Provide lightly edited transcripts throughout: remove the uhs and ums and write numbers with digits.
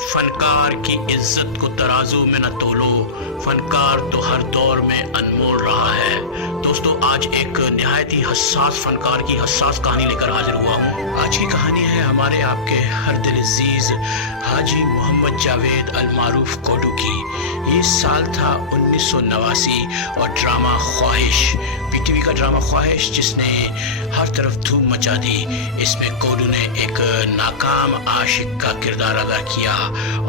फनकार की इज्जत को तराजू में न तोलो, फनकार तो हर दौर में अनमोल रहा है। दोस्तों, आज एक निहायत ही हसास फनकार की हसास कहानी लेकर हाजिर हुआ हूँ। आज की कहानी है हमारे आपके हर दिल अजीज हाजी मोहम्मद जावेद अल मारूफ कोडू की। ये साल था 1989 और ड्रामा ख्वाहिश, पीटीवी का ड्रामा ख्वाहिश, जिसने हर तरफ धूम मचा दी। इसमें कोडू ने एक नाकाम आशिक का किरदार अदा किया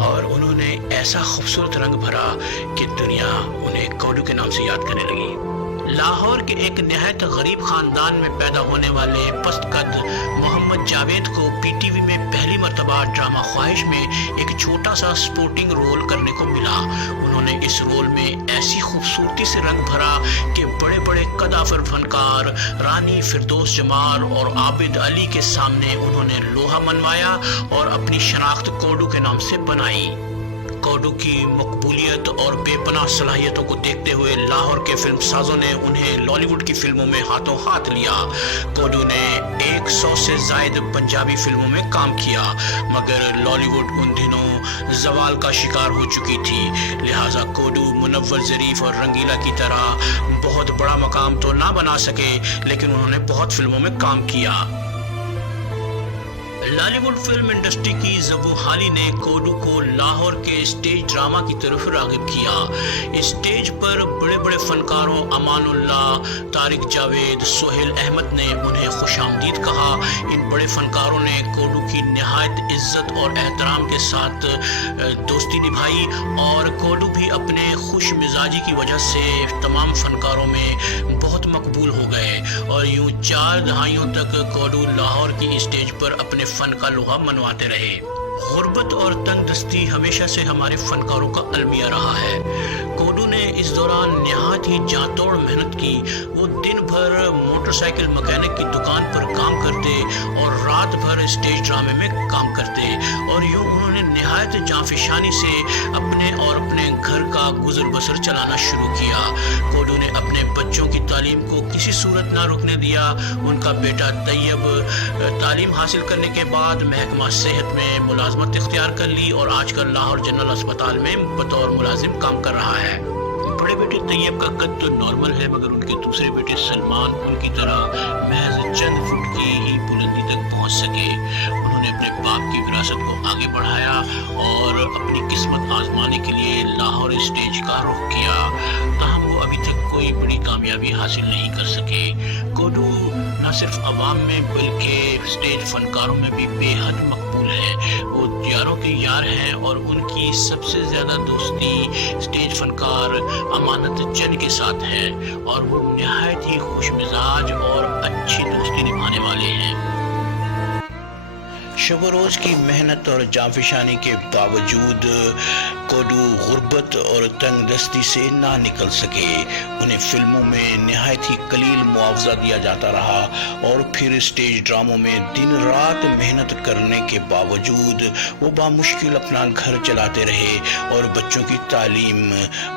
और उन्होंने ऐसा खूबसूरत रंग भरा कि दुनिया उन्हें कोडू के नाम से याद करने लगी। लाहौर के एक निहायत गरीब खानदान में पैदा होने वाले पस्तकद मोहम्मद जावेद को पीटीवी में पहली मर्तबा ड्रामा ख्वाहिश में एक छोटा सा स्पोर्टिंग रोल करने को मिला। उन्होंने इस रोल में ऐसी खूबसूरती से रंग भरा कि बड़े बड़े कदाफर फनकार रानी फिरदौस जमाल और आबिद अली के सामने उन्होंने लोहा मनवाया और अपनी शनाख्त कोडू के नाम से बनाई। कोडू की मकबूलियत और बेपनाह सलाहियतों को देखते हुए लाहौर के फिल्म साजों ने उन्हें लॉलीवुड की फिल्मों में हाथों हाथ लिया। कोडू ने 100 से जायद पंजाबी फिल्मों में काम किया, मगर लॉलीवुड उन दिनों जवाल का शिकार हो चुकी थी। लिहाजा कोडू मुनव्वर ज़रीफ और रंगीला की तरह बहुत बड़ा मकाम तो ना बना सके, लेकिन उन्होंने बहुत फिल्मों में काम किया। लॉलीवुड फिल्म इंडस्ट्री की ज़बूहाली ने कोडू को लाहौर के स्टेज ड्रामा की तरफ राग़िब किया। स्टेज पर बड़े बड़े फनकारों अमानुल्लाह, तारिक जावेद, सोहेल अहमद ने उन्हें खुशामदीद कहा। इन बड़े फनकारों ने कोडू की नहायत इज्जत और एहतराम के साथ दोस्ती निभाई और कोडू भी अपने खुश मिजाजी की वजह से तमाम फनकारों में बहुत मकबूल हो गए और यूं 4 दहाइयों तक कोडू लाहौर की स्टेज पर अपने फन का लोहा मनवाते रहे। गुर्बत और तंगदस्ती हमेशा से हमारे फनकारों का अलमिया रहा है। कोडू ने इस दौरान नहायत ही जांतोड़ मेहनत की। वो दिन भर मोटरसाइकिल मैकेनिक की दुकान पर काम करते और रात भर स्टेज ड्रामे में काम करते और यूं उन्होंने नहायत जांफिशानी से अपने और अपने घर का गुजर बसर चलाना शुरू किया। कोडू ने अपने बच्चों की तालीम को किसी सूरत ना रुकने दिया। उनका बेटा तैयब तालीम हासिल करने के बाद महकमा सेहत में मुलाजमत इख्तियार कर ली और आजकल लाहौर जनरल अस्पताल में बतौर मुलाजिम काम कर रहा है। बड़े बेटे तैयब का कद तो नॉर्मल है, मगर उनके दूसरे बेटे सलमान उनकी तरह महज चंद फुट की ही बुलंदी तक पहुंच सके। उन्होंने अपने बाप की विरासत को आगे बढ़ाया और अपनी किस्मत आजमाने के लिए लाहौर स्टेज का रुख किया, ताहम वो अभी तक कोई बड़ी कामयाबी हासिल नहीं कर सके। कोडू न सिर्फ अवाम में बल्कि स्टेज फनकारों में भी बेहद मकबूल है। वो यारों के यार हैं और उनकी सबसे ज़्यादा दोस्ती स्टेज फनकार अमानत जन के साथ है और वो नहायत ही खुश मिजाज और अच्छी दोस्ती निभाने वाले हैं। शब रोज़ की मेहनत और जांफिशानी के बावजूद कोडू गुर्बत और तंगदस्ती से ना निकल सके। उन्हें फिल्मों में नहायत ही कलील मुआवजा दिया जाता रहा और फिर स्टेज ड्रामों में दिन रात मेहनत करने के बावजूद वो बामुश्किल अपना घर चलाते रहे और बच्चों की तालीम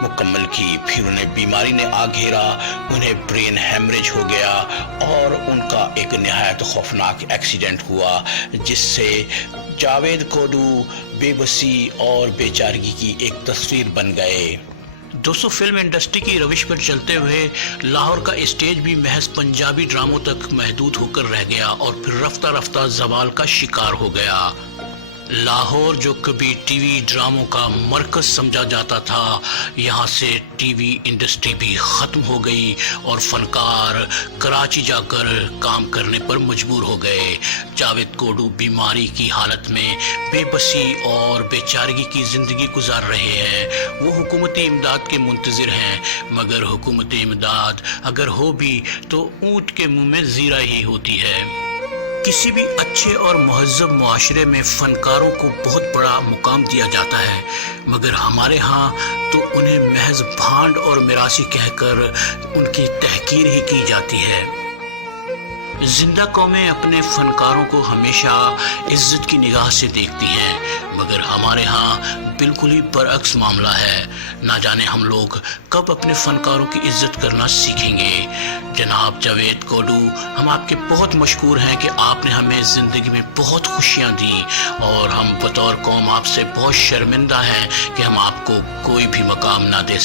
मुकम्मल की। फिर उन्हें बीमारी ने आ घेरा, उन्हें ब्रेन हैमरेज हो गया और उनका एक नहायत खौफनाक एक्सीडेंट हुआ, जिससे जावेद कोडू बेबसी और बेचारगी की एक तस्वीर बन गए। दोस्तों, फिल्म इंडस्ट्री की रविश पर चलते हुए लाहौर का स्टेज भी महज पंजाबी ड्रामों तक महदूद होकर रह गया और फिर रफ्ता रफ्ता जवाल का शिकार हो गया। लाहौर जो कभी टीवी ड्रामों का मरकज समझा जाता था, यहाँ से टीवी इंडस्ट्री भी ख़त्म हो गई और फनकार कराची जाकर काम करने पर मजबूर हो गए। जावेद कोडू बीमारी की हालत में बेबसी और बेचारगी की ज़िंदगी गुजार रहे हैं। वो हुकूमती इमदाद के मुंतज़िर हैं, मगर हुकूमती इमदाद अगर हो भी तो ऊँट के मुँह में ज़ीरा ही होती है। किसी भी अच्छे और महज़्ज़ब मुआशरे में फ़नकारों को बहुत बड़ा मुकाम दिया जाता है, मगर हमारे यहाँ तो उन्हें महज भांड और मिरासी कहकर उनकी तहकीर ही की जाती है। जिंदा कौमें अपने फनकारों को हमेशा इज्जत की निगाह से देखती हैं, मगर हमारे यहाँ बिल्कुल ही बरअक्स मामला है। ना जाने हम लोग कब अपने फनकारों की इज्जत करना सीखेंगे। جناب جاوید کوڈو، ہم آپ کے بہت مشکور ہیں کہ آپ نے ہمیں زندگی میں بہت خوشیاں دی، اور ہم بطور قوم آپ سے بہت شرمندہ ہیں کہ ہم آپ کو کوئی بھی مقام نہ دے